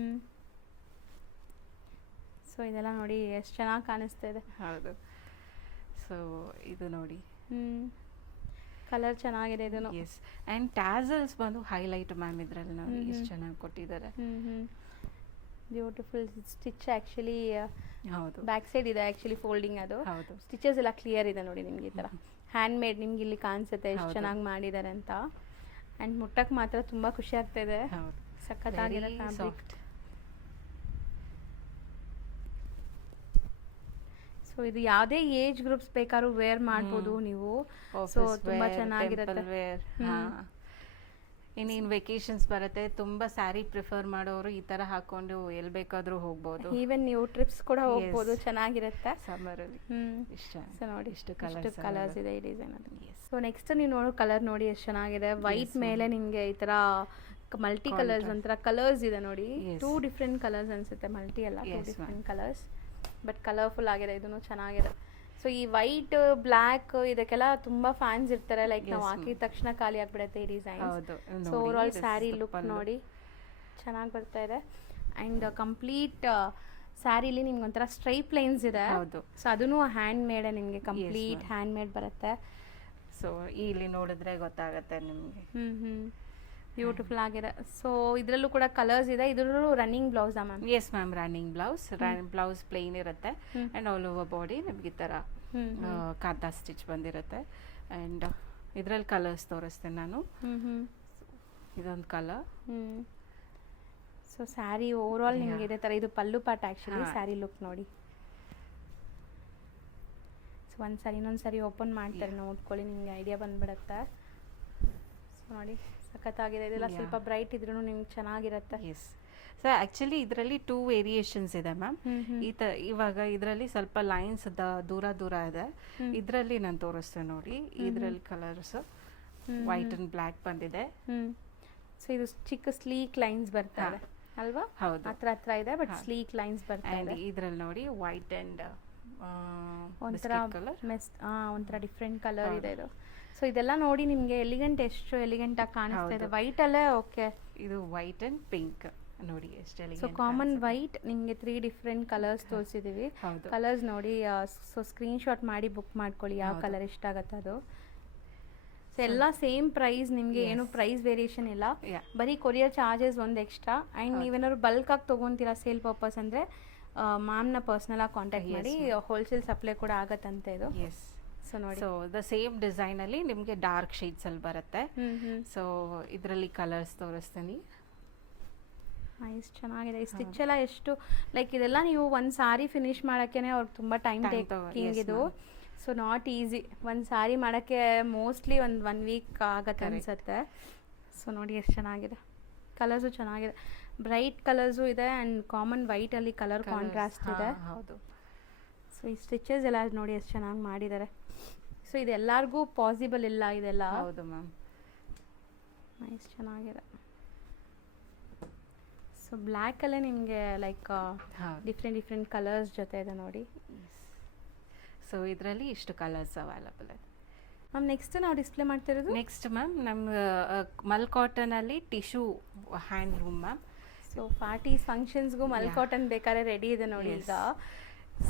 ಸೊ ಇದೆಲ್ಲ ನೋಡಿ ಎಷ್ಟು ಚೆನ್ನಾಗಿ ಕಾಣಿಸ್ತಾ ಇದೆ. ಹೌದು. ಸೊ ಇದು ನೋಡಿ. ಹ್ಞೂ. ಕಲರ್ ಚೆನ್ನಾಗಿದೆ ಇದನ್ನು. ಎಸ್, ಆ್ಯಂಡ್ ಟ್ಯಾಸಲ್ಸ್ ಬಂದು ಹೈಲೈಟ್ ಮ್ಯಾಮ್ ಇದರಲ್ಲಿ ನೋಡಿ ಹ್ಮ್ ಎಷ್ಟು ಹ್ಮ್. ಚೆನ್ನಾಗಿ ಕೊಟ್ಟಿದ್ದಾರೆ. ಹ್ಞೂ ಹ್ಞೂ. ಬ್ಯೂಟಿಫುಲ್ ಸ್ಟಿಚ್ ಆ್ಯಕ್ಚುಲಿ ಹೌದು ಬ್ಯಾಕ್ ಸೈಡ್ ಇದೆ ಆ್ಯಕ್ಚುಲಿ ಫೋಲ್ಡಿಂಗ್. ಅದು ಹೌದು. ಸ್ಟಿಚಸ್ ಎಲ್ಲ ಕ್ಲಿಯರ್ ಇದೆ ನೋಡಿ ನಿಮ್ಗೆ ಈ ಥರ ಹ್ಯಾಂಡ್ ಮೇಡ್. ನಿಮ್ಗೆ ಇಲ್ಲಿ ಕಾಣಿಸುತ್ತೆ ಎಷ್ಟು ಹೌದು. ಚೆನ್ನಾಗಿ ಮಾಡಿದ್ದಾರೆ ಅಂತ. ಆ್ಯಂಡ್ ಮುಟ್ಟಕ್ಕೆ ಮಾತ್ರ ತುಂಬ ಖುಷಿ ಆಗ್ತಾ ಇದೆ. ಹೌದು. ಸಖತ್ತಾಗಿದೆ Very ಫ್ಯಾಬ್ರಿಕ್. soft. ಸೊ ಇದು ಯಾವುದೇ ಏಜ್ ಗ್ರೂಪ್ಸ್ ಬೇಕಾದ್ರೂ ವೇರ್ ಮಾಡ್ಬೋದು ನೀವು. ಸೊ Office ತುಂಬ wear, ಚೆನ್ನಾಗಿರುತ್ತೆ. temple wear. ಹ್ಮ್. ಹಾ. ಇನ್ನೇನು ವೆಕೇಶನ್ಸ್ ಬರುತ್ತೆ, ತುಂಬ ಸ್ಯಾರಿ ಪ್ರಿಫರ್ ಮಾಡೋರು ಈ ಥರ ಹಾಕೊಂಡು ಎಲ್ಲಿ ಬೇಕಾದರೂ ಹೋಗ್ಬೋದು. ಈವನ್ ನೀವು ಟ್ರಿಪ್ಸ್ ಕೂಡ ಹೋಗ್ಬೋದು, ಚೆನ್ನಾಗಿರುತ್ತೆ. ಸಮ್ಮರಲ್ಲಿ ಹ್ಮ್. ಇಷ್ಟ. ಸೊ ನೋಡಿ ಇಷ್ಟು ಎಷ್ಟು ಕಲರ್ಸ್ ಇದೆ ಈ ಡಿಸೈನ್ ಅದು. Yes. ಸೊ ನೆಕ್ಸ್ಟ್ ನೀವು ನೋಡೋ ಕಲರ್ ನೋಡಿ ಎಷ್ಟು ಚೆನ್ನಾಗಿದೆ. ವೈಟ್ Yes, ಮೇಲೆ ನಿಮಗೆ ಈ ಥರ ಮಲ್ಟಿ ಕಲರ್ಸ್, Contrast. ಒಂಥರ ಕಲರ್ಸ್ ಇದೆ ನೋಡಿ. Yes. 2 ಡಿಫ್ರೆಂಟ್ ಕಲರ್ಸ್ ಅನ್ಸುತ್ತೆ, ಮಲ್ಟಿ ಅಲ್ಲ, 2 Yes, different ma'am. Colours. But colourful ಆಗಿದೆ, ಇದನ್ನು ಚೆನ್ನಾಗಿದೆ. ಸೊ ಈ ವೈಟ್ ಬ್ಲ್ಯಾಕ್ ಇದಕ್ಕೆಲ್ಲ ತುಂಬಾ ಫ್ಯಾನ್ಸ್ ಇರ್ತಾರೆ. ಲೈಕ್ ನಾವು Yes, ಹಾಕಿದ ತಕ್ಷಣ ಖಾಲಿ ಆಗ್ಬಿಡುತ್ತೆ ಈ ಡಿಸೈನ್. ಹೌದು. ಸೊ ನೋಡಿ, over all this is sari the look pallu. ನೋಡಿ ಚೆನ್ನಾಗಿ ಬರ್ತಾ ಇದೆ. ಆ್ಯಂಡ್ ಕಂಪ್ಲೀಟ್ ಸ್ಯಾರಿಲಿ ನಿಮ್ಗೆ ಒಂಥರ ಸ್ಟ್ರೈಪ್ ಲೈನ್ಸ್ ಇದೆ. ಹೌದು. ಸೊ ಅದನ್ನು ಹ್ಯಾಂಡ್ ಮೇಡ್ ನಿಮಗೆ ಕಂಪ್ಲೀಟ್ ma'am. ಹ್ಯಾಂಡ್ ಮೇಡ್ ಬರುತ್ತೆ. ಸೊ ಇಲ್ಲಿ ನೋಡಿದ್ರೆ ಗೊತ್ತಾಗತ್ತೆ ನಿಮಗೆ. ಬ್ಯೂಟಿಫುಲ್ ಆಗಿದೆ. ಸೊ ಇದರಲ್ಲೂ ಕೂಡ ಕಲರ್ಸ್ ಇದೆ. ಇದರಲ್ಲೂ ರನ್ನಿಂಗ್ ಬ್ಲೌಸಾ ma'am? Yes ma'am, running blouse. Blouse plain ಇರುತ್ತೆ ಆ್ಯಂಡ್ ಆಲ್ ಓವರ್ ಬಾಡಿ ನಿಮ್ಗೆ ಈ ಥರ ಕಾಂತಾ ಸ್ಟಿಚ್ ಬಂದಿರುತ್ತೆ. ಆ್ಯಂಡ್ ಇದರಲ್ಲಿ ಕಲರ್ಸ್ ತೋರಿಸ್ತೇನೆ ನಾನು. ಇದೊಂದು colour. So sari over all ನಿಮ್ಗೆ ಇದೇ ಥರ. ಇದು ಪಲ್ಲು ಪಾಟ್ ಆ್ಯಕ್ಚುಲಿ. ಹಾ. ಸ್ಯಾರಿ ಲುಕ್ ನೋಡಿ. ಸೊ ಒಂದು ಸಾರಿ ಇನ್ನೊಂದು ಸಾರಿ ಓಪನ್ ಮಾಡ್ತಾರೆ, ನೋಡ್ಕೊಳ್ಳಿ, ನಿಮ್ಗೆ ಐಡಿಯಾ ಬಂದ್ಬಿಡುತ್ತೆ. ಸೊ ನೋಡಿ ಸಖತ್ತಾಗಿದೆ. ಇದೆಲ್ಲ Yeah. ಸ್ವಲ್ಪ ಬ್ರೈಟ್ ಇದ್ರೂ ನಿಮ್ಗೆ ಚೆನ್ನಾಗಿರುತ್ತೆ. ಎಸ್. ಸೊ ಆ್ಯಕ್ಚುಲಿ ಇದರಲ್ಲಿ 2 ವೇರಿಯೇಷನ್ಸ್ ಇದೆ ಮ್ಯಾಮ್. ಇವಾಗ ಇದರಲ್ಲಿ ಸ್ವಲ್ಪ ಲೈನ್ಸ್ ದೂರ ದೂರ ಇದೆ. ಇದರಲ್ಲಿ ನಾನು ತೋರಿಸ್ತೇನೆ ನೋಡಿ. ಇದರಲ್ಲಿ ಕಲರ್ಸ್ ವೈಟ್ ಅಂಡ್ ಬ್ಲ್ಯಾಕ್ ಬಂದಿದೆ. ಸೊ ಇದು ಚಿಕ್ಕ ಸ್ಲೀಕ್ ಲೈನ್ಸ್ ಬರ್ತಾ ಇದೆ ಅಲ್ವಾ? ಹೌದು. ಹತ್ರ ಇದೆ, ಬಟ್ ಸ್ಲೀಕ್ ಲೈನ್ಸ್ ಬರ್ತಾ ಆ್ಯಂಡ್ ಇದೆ. ಇದರಲ್ಲಿ ನೋಡಿ ವೈಟ್ ಆ್ಯಂಡ್ ಒಂಥರ ಕಲರ್. ಒಂಥರ ಡಿಫ್ರೆಂಟ್ ಕಲರ್ ಇದೆ ಇದು. ಸೊ ಇದೆಲ್ಲ ನೋಡಿ ನಿಮಗೆ ಎಷ್ಟು ಎಲಿಗೆಂಟ್ ಆಗಿ ಕಾಣಿಸ್ತಾ ಇದೆ. ಹೌದು. ವೈಟ್ ಅಲ್ಲೇ ಓಕೆ. ಇದು ವೈಟ್ ಆ್ಯಂಡ್ ಪಿಂಕ್ ನೋಡಿ ಎಷ್ಟು ಸೊ ಕಾಮನ್ ವೈಟ್ ನಿಮಗೆ 3 ಡಿಫ್ರೆಂಟ್ ಕಲರ್ಸ್ ತೋರಿಸಿದೀವಿ. ಹೌದು. ಕಲರ್ಸ್ ನೋಡಿ. ಸೊ ಸ್ಕ್ರೀನ್ ಶಾಟ್ ಮಾಡಿ ಬುಕ್ ಮಾಡ್ಕೊಳ್ಳಿ ಯಾವ ಹೌದು. ಕಲರ್ ಇಷ್ಟ ಆಗುತ್ತೆ ಅದು. ಸೊ ಎಲ್ಲ ಸೇಮ್ ಪ್ರೈಸ್, ನಿಮಗೆ ಏನು Yes. ಪ್ರೈಸ್ ವೇರಿಯೇಷನ್ ಇಲ್ಲ. Yeah. ಬರೀ ಕೊರಿಯರ್ ಚಾರ್ಜಸ್ ಒಂದು ಎಕ್ಸ್ಟ್ರಾ. ಆ್ಯಂಡ್ ಹೌದು. ನೀವೇನಾದ್ರು ಬಲ್ಕ್ ಆಗಿ ತೊಗೊತೀರಾ ಸೇಲ್ ಪರ್ಪಸ್ ಅಂದರೆ ಮ್ಯಾಮ್ನ ಪರ್ಸ್ನಲ್ ಆಗಿ ಕಾಂಟ್ಯಾಕ್ಟ್ Yes, ಮಾಡಿ. ma'am. ಹೋಲ್ಸೇಲ್ ಸಪ್ಲೈ ಕೂಡ ಆಗತ್ತಂತೆ ಇದು. ಎಸ್. ಸೊ ನೋಡಿ. ಸೊ ದ ಸೇಮ್ ಡಿಸೈನಲ್ಲಿ ನಿಮಗೆ ಡಾರ್ಕ್ ಶೇಡ್ಸಲ್ಲಿ ಬರುತ್ತೆ. ಸೊ ಇದರಲ್ಲಿ ಕಲರ್ಸ್ ತೋರಿಸ್ತೀನಿ. ನೈಸ್, ಚೆನ್ನಾಗಿದೆ. ಈ ಸ್ಟಿಚ್ ಎಲ್ಲ ಎಷ್ಟು ಲೈಕ್ ಇದೆಲ್ಲ ನೀವು ಒಂದು ಸಾರಿ ಫಿನಿಶ್ ಮಾಡೋಕ್ಕೆ ಅವ್ರಿಗೆ ತುಂಬ ಟೈಮ್ Time ಟೇಕಿಂಗ್ yes, ಇದು. ma'am. So not easy. ಒಂದು ಸಾರಿ ಮಾಡೋಕ್ಕೆ ಮೋಸ್ಟ್ಲಿ ಒನ್ ವೀಕ್ ಆಗತ್ತೆ Correct. ಅನಿಸುತ್ತೆ. ಸೊ ನೋಡಿ ಎಷ್ಟು ಚೆನ್ನಾಗಿದೆ. ಕಲರ್ಸು ಚೆನ್ನಾಗಿದೆ, ಬ್ರೈಟ್ ಕಲರ್ಸು ಇದೆ ಆ್ಯಂಡ್ ಕಾಮನ್ ವೈಟಲ್ಲಿ ಕಲರ್ ಕಾಂಟ್ರಾಸ್ಟ್ ಇದೆ. ಹೌದು. ಸೊ ಈ ಸ್ಟಿಚಸ್ ಎಲ್ಲ ನೋಡಿ ಎಷ್ಟು ಚೆನ್ನಾಗಿ ಮಾಡಿದ್ದಾರೆ. ಸೊ ಇದು ಎಲ್ಲರಿಗೂ ಪಾಸಿಬಲ್ ಇಲ್ಲ ಇದೆಲ್ಲ. ಹೌದು ಮ್ಯಾಮ್. ನೈಸ್, ಚೆನ್ನಾಗಿದೆ. ಸೊ ಬ್ಲ್ಯಾಕಲ್ಲೇ ನಿಮಗೆ ಲೈಕ್ ಹೌದು. ಡಿಫ್ರೆಂಟ್ ಕಲರ್ಸ್ ಜೊತೆ ಇದೆ ನೋಡಿ. ಸೊ ಇದರಲ್ಲಿ ಇಷ್ಟು ಕಲರ್ಸ್ ಅವೈಲಬಲ್ ಇದೆ. ಮ್ಯಾಮ್ ನೆಕ್ಸ್ಟ್ ನಾವು ಡಿಸ್ಪ್ಲೇ ಮಾಡ್ತಿರೋದು ನೆಕ್ಸ್ಟ್ ಮ್ಯಾಮ್ ನಮ್ಮ ಮಲ್ ಕಾಟನಲ್ಲಿ tissue handloom ma'am. So parties ಫಂಕ್ಷನ್ಸ್ಗೂ ಮಲ್ Yeah. ಕಾಟನ್ ಬೇಕಾದ್ರೆ ರೆಡಿ ಇದೆ ನೋಡಿ Yes. ಈಗ.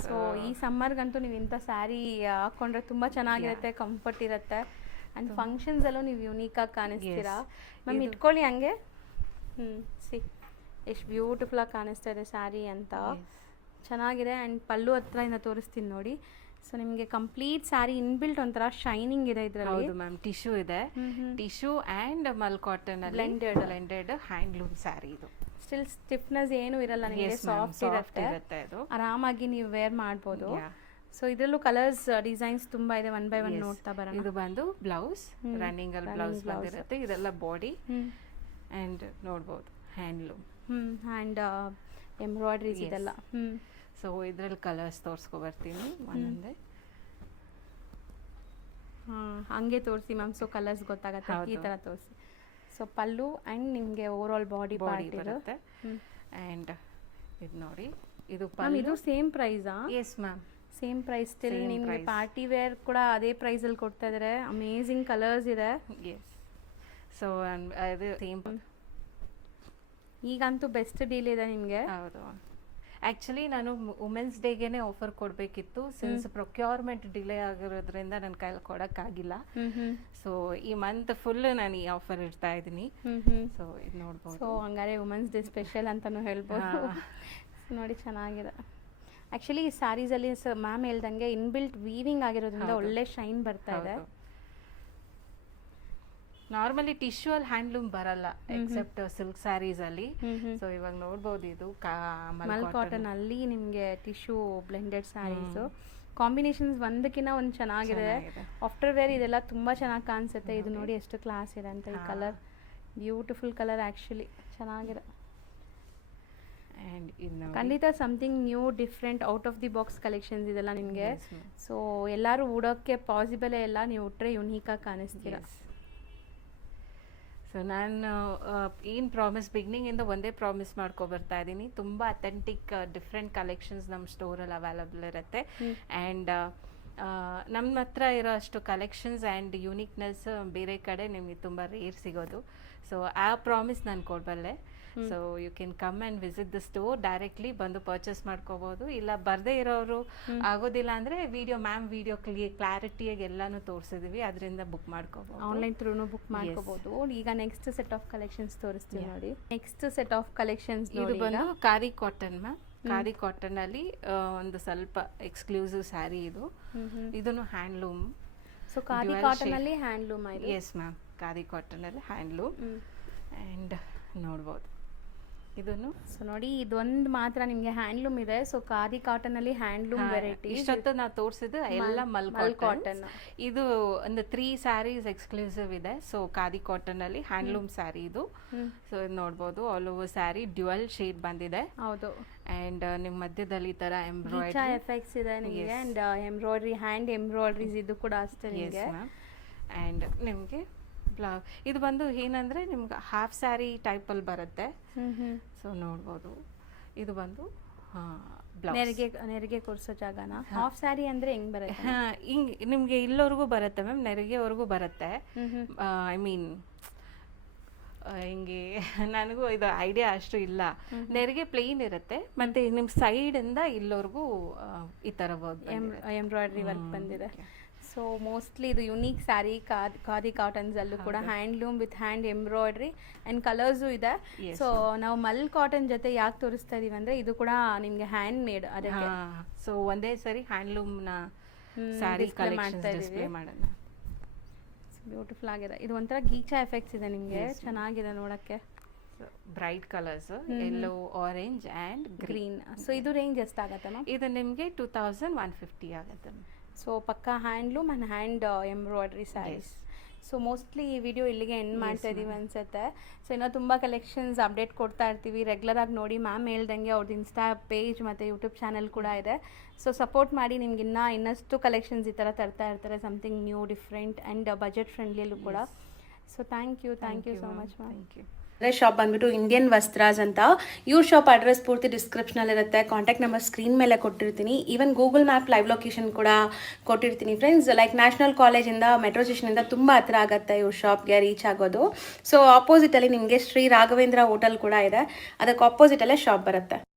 ಸೊ ಈ ಸಮ್ಮರ್ಗಂತೂ ನೀವು ಇಂಥ ಸ್ಯಾರಿ ಹಾಕೊಂಡ್ರೆ ತುಂಬ ಚೆನ್ನಾಗಿರುತ್ತೆ, ಕಂಫರ್ಟ್ ಇರುತ್ತೆ. ಆ್ಯಂಡ್ ಫಂಕ್ಷನ್ಸಲ್ಲೂ ನೀವು ಯುನೀಕಾಗಿ ಕಾಣಿಸ್ತೀರಾ. ಮ್ಯಾಮ್ ಇದು- ಇಟ್ಕೊಳ್ಳಿ ಹಂಗೆ. ಸಿ ಎಷ್ಟು ಬ್ಯೂಟಿಫುಲ್ಲಾಗಿ ಕಾಣಿಸ್ತಾ ಇದೆ ಸ್ಯಾರಿ ಅಂತ. ಚೆನ್ನಾಗಿದೆ. ಆ್ಯಂಡ್ ಪಲ್ಲು ಹತ್ರದಿಂದ ತೋರಿಸ್ತೀನಿ ನೋಡಿ. ಸೊ ನಿಮಗೆ ಕಂಪ್ಲೀಟ್ ಸ್ಯಾರಿ ಇನ್ಬಿಲ್ಟ್ ಒಂಥರ ಶೈನಿಂಗ್ ಇದೆ ಇದರಲ್ಲಿ. ಹೌದು ಮ್ಯಾಮ್, ಟಿಶ್ಯೂ ಇದೆ. Tissue and mul cotton blended handloom sari ಇದು. ಸ್ಟಿಲ್ ಸ್ಟಿಫ್ನೆಸ್ ಏನು ಇರಲ್ಲ ನಿಮಗೆ, ಸಾಫ್ಟ್ ಇರುತ್ತೆ ಇದು. ಆರಾಮಾಗಿ ನೀವು ವೇರ್ ಮಾಡ್ಬೋದು. ಸೊ ಇದರಲ್ಲೂ ಕಲರ್ಸ್ ಡಿಸೈನ್ಸ್ ತುಂಬಾ ಇದೆ, ಒನ್ ಬೈ ಒನ್ ನೋಡ್ತಾ ಬರೋಣ. ಇದು ಬಂದು ಬ್ಲೌಸ್, ರನ್ನಿಂಗ್ ಅಲ್ಲಿ ಬ್ಲೌಸ್ ಬಂದಿರುತ್ತೆ. ಇದೆಲ್ಲ ಬಾಡಿ ಆ್ಯಂಡ್ ನೋಡ್ಬೋದು ಹ್ಯಾಂಡ್ಲೂಮ್. ಹ್ಯಾಂಡ್ ಎಂಬ್ರಾಯ್ಡ್ರೀಸ್ ಇದೆಲ್ಲ. ಸೊ ಇದರಲ್ಲಿ ಕಲರ್ಸ್ ತೋರಿಸ್ಕೊ ಬರ್ತೀನಿ ಒಂದೊಂದೇ. ಹಂಗೆ ತೋರಿಸಿ ಮ್ಯಾಮ್, ಸೊ ಕಲರ್ಸ್ ಗೊತ್ತಾಗತ್ತೆ. ಈ ಥರ ತೋರಿಸಿ. ಸೊ ಪಲ್ಲು ಆ್ಯಂಡ್ ನಿಮಗೆ ಓವರ್ ಆಲ್ ಬಾಡಿ ಬರುತ್ತೆ. ಆ್ಯಂಡ್ ಇದು ನೋಡಿ, ಇದು ಇದು ಸೇಮ್ ಪ್ರೈಸಾ? Yes ma'am, same price. Still ನಿಮಗೆ ಪಾರ್ಟಿ ವೇರ್ ಕೂಡ ಅದೇ ಪ್ರೈಸಲ್ಲಿ ಕೊಡ್ತಾ ಇದ್ದಾರೆ. ಅಮೇಝಿಂಗ್ ಕಲರ್ಸ್ ಇದೆ. ಎಸ್. ಸೊ ಅದು ಸೇಮ್. ಈಗಂತೂ ಬೆಸ್ಟ್ ಡೀಲ್ ಇದೆ ನಿಮಗೆ. ಹೌದು. ಆ್ಯಕ್ಚುಲಿ ನಾನು ವುಮೆನ್ಸ್ ಡೇಗೇನೆ ಆಫರ್ ಕೊಡಬೇಕಿತ್ತು. ಸಿನ್ಸ್ ಪ್ರೊಕ್ಯೂರ್ಮೆಂಟ್ ಡಿಲೇ ಆಗಿರೋದ್ರಿಂದ ನನ್ನ ಕೈಲಿ ಕೊಡೋಕ್ಕಾಗಿಲ್ಲ. ಸೊ ಈ ಮಂತ್ ಫುಲ್ ನಾನು ಈ ಆಫರ್ ಇಡ್ತಾ ಇದ್ದೀನಿ. ಸೊ ಇದು ನೋಡ್ಬೋದು. ಸೊ ಹಂಗಾರೆ ವುಮೆನ್ಸ್ ಡೇ ಸ್ಪೆಷಲ್ ಅಂತಲೂ ಹೇಳ್ಬೋದು. ನೋಡಿ ಚೆನ್ನಾಗಿದೆ. ಆ್ಯಕ್ಚುಲಿ ಈ ಸ್ಯಾರೀಸಲ್ಲಿ ಮ್ಯಾಮ್ ಹೇಳ್ದಂಗೆ ಇನ್ಬಿಲ್ಟ್ ವೀವಿಂಗ್ ಆಗಿರೋದ್ರಿಂದ ಒಳ್ಳೆ ಶೈನ್ ಬರ್ತಾ ಇದೆ. ನಾರ್ಮಲಿ ಟಿಶ್ಯೂ ಅಲ್ಲಿ ಹ್ಯಾಂಡ್ಲೂಮ್ ಬರಲ್ಲ ಎಕ್ಸೆಪ್ಟ್ ಸಿಲ್ಕ್ ಸ್ಯಾರೀಸ್ ಅಲ್ಲಿ. ಸೊ ಇವಾಗ ನೋಡ್ಬೋದು ಇದು ಮಲ್ ಕಾಟನ್ ಅಲ್ಲಿ ನಿಮಗೆ ಟಿಶ್ಯೂ ಬ್ಲೆಂಡೆಡ್ ಸ್ಯಾರೀಸ್ ಕಾಂಬಿನೇಷನ್ಸ್ ಒಂದಕ್ಕಿಂತ ಒಂದು ಚೆನ್ನಾಗಿದೆ. ಆಫ್ಟರ್ ವೇರ್ ಇದೆಲ್ಲ ತುಂಬಾ ಚೆನ್ನಾಗಿ ಕಾಣಿಸುತ್ತೆ. ಇದು ನೋಡಿ ಎಷ್ಟು ಕ್ಲಾಸ್ ಇದೆ ಅಂತ. ಈ ಕಲರ್ ಬ್ಯೂಟಿಫುಲ್ ಕಲರ್, ಆ್ಯಕ್ಚುಲಿ ಚೆನ್ನಾಗಿದೆ. ಖಂಡಿತ something new different out of the box collections ಇದೆಲ್ಲ ನಿಮಗೆ. ಸೊ ಎಲ್ಲರೂ ಉಡೋಕ್ಕೆ ಪಾಸಿಬಲೇ ಇಲ್ಲ, ನೀವು ಉಟ್ರೆ ಯುನೀಕಾಗಿ ಕಾಣಿಸ್ತೀರ. ಸೊ ನಾನು ಏನು ಪ್ರಾಮಿಸ್ ಬಿಗಿನಿಂಗಿಂದ ಒಂದೇ ಪ್ರಾಮಿಸ್ ಮಾಡ್ಕೊಬರ್ತಾ ಇದ್ದೀನಿ, ತುಂಬ ಅಥೆಂಟಿಕ್ ಡಿಫ್ರೆಂಟ್ ಕಲೆಕ್ಷನ್ಸ್ ನಮ್ಮ ಸ್ಟೋರಲ್ಲಿ ಅವೈಲಬಲ್ ಇರುತ್ತೆ. ಆ್ಯಂಡ್ ನಮ್ಮ ಹತ್ರ ಇರೋ ಅಷ್ಟು ಕಲೆಕ್ಷನ್ಸ್ ಆ್ಯಂಡ್ ಯುನೀಕ್ನೆಸ್ ಬೇರೆ ಕಡೆ ನಿಮಗೆ ತುಂಬ ರೇರ್ ಸಿಗೋದು. ಸೊ ಆ ಪ್ರಾಮಿಸ್ ನಾನು ಕೊಡಬಲ್ಲೆ. So you can come and visit the store, directly ಬಂದು ಪರ್ಚೇಸ್ ಮಾಡ್ಕೋಬೋದು. ಇಲ್ಲ ಬರದೇ ಇರೋರು ಆಗೋದಿಲ್ಲ ಅಂದರೆ ಮ್ಯಾಮ್ ವಿಡಿಯೋ ಕ್ಲಾರಿಟಿಯಾಗಿ ಎಲ್ಲಾನು ತೋರಿಸಿದ್ವಿ, ಅದರಿಂದ ಬುಕ್ ಮಾಡ್ಕೋಬೋದು. ಆನ್ಲೈನ್ ಥ್ರೂನು ಬುಕ್ ಮಾಡ್ಕೋಬೋದು. ಈಗ ನೆಕ್ಸ್ಟ್ ಸೆಟ್ ಆಫ್ ಕಲೆಕ್ಷನ್ಸ್ ತೋರಿಸ್ತೀವಿ ನೋಡಿ. ನೆಕ್ಸ್ಟ್ ಸೆಟ್ ಆಫ್ ಕಲೆಕ್ಷನ್ಸ್ ಇದು ಬಂದು ಕಾದಿ ಕಾಟನ್ ಮ್ಯಾಮ್. ಕಾದಿ ಕಾಟನ್ ಅಲ್ಲಿ ಒಂದು ಸ್ವಲ್ಪ ಎಕ್ಸ್ಕ್ಲೂಸಿವ್ ಸ್ಯಾರಿ ಇದು. ಇದನ್ನು ಹ್ಯಾಂಡ್ಲೂಮ್. ಸೊ ಕಾದಿ ಕಾಟನ್ ಅಲ್ಲಿ ಹ್ಯಾಂಡ್ಲೂಮ್ ಇದೆ. ಎಸ್ ಮ್ಯಾಮ್, ಕಾದಿ ಕಾಟನ್ ಅಲ್ಲಿ ಹ್ಯಾಂಡ್ಲೂಮ್. ಆ್ಯಂಡ್ ನೋಡ್ಬೋದು ಇದನ್ನು. ಸೊ ನೋಡಿ ಇದೊಂದು ಮಾತ್ರ ನಿಮಗೆ ಹ್ಯಾಂಡ್ಲೂಮ್ ಇದೆ. ಸೊ ಖಾದಿ ಕಾಟನ್ ಅಲ್ಲಿ ಹ್ಯಾಂಡ್ಲೂಮ್ ವೆರೈಟಿ. ಇಷ್ಟೊತ್ತು ನಾವು ತೋರಿಸಿದ್ದು ಎಲ್ಲ ಮಲ್ ಕಾಟನ್. ಇದು ಒಂದು 3 ಸ್ಯಾರೀಸ್ ಎಕ್ಸ್ಕ್ಲೂಸಿವ್ ಇದೆ. ಸೊ ಖಾದಿ ಕಾಟನ್ ಅಲ್ಲಿ ಹ್ಯಾಂಡ್ಲೂಮ್ ಸ್ಯಾರಿ ಇದು. ಸೊ ಇದು ನೋಡ್ಬೋದು, all over sari dual shade ಬಂದಿದೆ. ಹೌದು. ಅಂಡ್ ನಿಮ್ಮ ಮಧ್ಯದಲ್ಲಿ ಈ ತರ ಎಂಬ್ರಾಯ್ಡ್ರಿ ಎಫೆಕ್ಟ್ಸ್ ಇದೆ ನಿಮಗೆ. ಅಂಡ್ ಎಂಬ್ರಾಯ್ಡ್ರಿ, ಹ್ಯಾಂಡ್ ಎಂಬ್ರಾಯ್ಡ್ರೀಸ್ ಇದು ಕೂಡ ಅಷ್ಟೇ ನಿಮಗೆ. ಅಂಡ್ ನಿಮಗೆ ಇದು ಬಂದು ಏನಂದ್ರೆ ನಿಮ್ಗೆ ಹಾಫ್ ಸ್ಯಾರಿ ಟೈಪಲ್ಲಿ ಬರುತ್ತೆ. ಸೊ ನೋಡ್ಬೋದು, ಇದು ಬಂದು ನೆರಿಗೆ ಕೊಡ್ಸೋ ಜಾಗನ. ಹಾಫ್ ಸ್ಯಾರಿ ಅಂದ್ರೆ ಹೆಂಗ್ ಬರುತ್ತೆ? ಹಿಂಗ್ ನಿಮ್ಗೆ ಇಲ್ಲವರೆಗೂ ಬರುತ್ತೆ ಮ್ಯಾಮ್, ನೆರಿಗೆವರೆಗೂ ಬರುತ್ತೆ. ಐ ಮೀನ್ ಹಿಂಗೆ ನನಗೂ ಇದು ಐಡಿಯಾ ಅಷ್ಟು ಇಲ್ಲ. ನೆರಿಗೆ ಪ್ಲೇನ್ ಇರುತ್ತೆ, ಮತ್ತೆ ನಿಮ್ ಸೈಡ್ ಇಂದ ಇಲ್ಲವರೆಗೂ ಈ ತರ ವರ್ಕ್ ಎಂಬ್ರಾಯ್ಡ್ರಿ ವರ್ಕ್ ಬಂದಿದೆ. ಸೊ ಮೋಸ್ಟ್ಲಿ ಇದು ಯುನೀಕ್ ಸ್ಯಾರಿ. ಖಾದಿ ಕಾಟನ್ಸ್ ಅಲ್ಲೂ ಕೂಡ handloom with hand embroidery and colours ಇದೆ. ಸೊ ನಾವು ಮಲ್ ಕಾಟನ್ ಜೊತೆ ಯಾಕೆ ತೋರಿಸ್ತಾ ಇದೀವಿ ಅಂದ್ರೆ ಇದು ಕೂಡ ನಿಮ್ಗೆ ಹ್ಯಾಂಡ್ ಮೇಡ್. ಅದಕ್ಕೆ ಸೊ ಒಂದೇ ಸರಿ ಹ್ಯಾಂಡ್ಲೂಮ್ ನ ಸ್ಯಾರಿ ಕಲೆಕ್ಷನ್ ಡಿಸ್ಪ್ಲೇ ಮಾಡೋಣ. ಬ್ಯೂಟಿಫುಲ್ ಆಗಿದೆ. ಇದು ಒಂಥರ ಗೀಚಾ ಎಫೆಕ್ಟ್ಸ್ ಇದೆ ನಿಮಗೆ, ಚೆನ್ನಾಗಿದೆ ನೋಡಕ್ಕೆ. Bright colours yellow, orange and green. So ಇದು ರೇಂಜ್ ಎಷ್ಟಾಗತ್ತೆ ಮ್ಯಾಮ್? ಇದು ನಿಮಗೆ 2150 ಆಗುತ್ತೆ. ಸೊ ಪಕ್ಕಾ handloom and hand embroidery sarees. So mostly ಈ ವಿಡಿಯೋ ಇಲ್ಲಿಗೆ ಎಂಡ್ ಮಾಡ್ತಾ ಇದ್ದೀವಿ ಅನ್ಸುತ್ತೆ. ಸೊ ಇನ್ನೂ ತುಂಬ ಕಲೆಕ್ಷನ್ಸ್ ಅಪ್ಡೇಟ್ ಕೊಡ್ತಾ ಇರ್ತೀವಿ. ರೆಗ್ಯುಲರಾಗಿ ನೋಡಿ, ಮ್ಯಾಮ್ ಹೇಳ್ದಂಗೆ ಅವ್ರದ್ದು ಇನ್ಸ್ಟಾ ಪೇಜ್ ಮತ್ತು ಯೂಟ್ಯೂಬ್ ಚಾನಲ್ ಕೂಡ ಇದೆ. ಸೊ ಸಪೋರ್ಟ್ ಮಾಡಿ, ನಿಮ್ಗೆ ಇನ್ನಷ್ಟು ಕಲೆಕ್ಷನ್ಸ್ ಈ ಥರ ತರ್ತಾ ಇರ್ತಾರೆ, something new different and budget ಫ್ರೆಂಡ್ಲಿಯಲ್ಲೂ ಕೂಡ. So thank you so much ma'am. Thank you. Shop ಬಂದ್ಬಿಟ್ಟು ಇಂಡಿಯನ್ ವಸ್ತ್ರಾಸ್ ಅಂತ. ಇವ್ರ ಶಾಪ್ ಅಡ್ರೆಸ್ ಪೂರ್ತಿ ಡಿಸ್ಕ್ರಿಪ್ಷನಲ್ಲಿ ಇರುತ್ತೆ. ಕಾಂಟ್ಯಾಕ್ಟ್ ನಂಬರ್ ಸ್ಕ್ರೀನ್ ಮೇಲೆ ಕೊಟ್ಟಿರ್ತೀನಿ. Even Google map live location ಕೂಡ ಕೊಟ್ಟಿರ್ತೀನಿ ಫ್ರೆಂಡ್ಸ್. ಲೈಕ್ ನ್ಯಾಷನಲ್ ಕಾಲೇಜಿಂದ ಮೆಟ್ರೋ ಸ್ಟೇಷನಿಂದ ತುಂಬ ಹತ್ರ ಆಗುತ್ತೆ ಇವ್ರ ಶಾಪ್ಗೆ ರೀಚ್ ಆಗೋದು. ಸೊ ಆಪೋಸಿಟಲ್ಲಿ ನಿಮಗೆ ಶ್ರೀ ರಾಘವೇಂದ್ರ ಹೋಟೆಲ್ ಕೂಡ ಇದೆ, ಅದಕ್ಕೆ ಆಪೋಸಿಟಲ್ಲೇ ಶಾಪ್ ಬರುತ್ತೆ.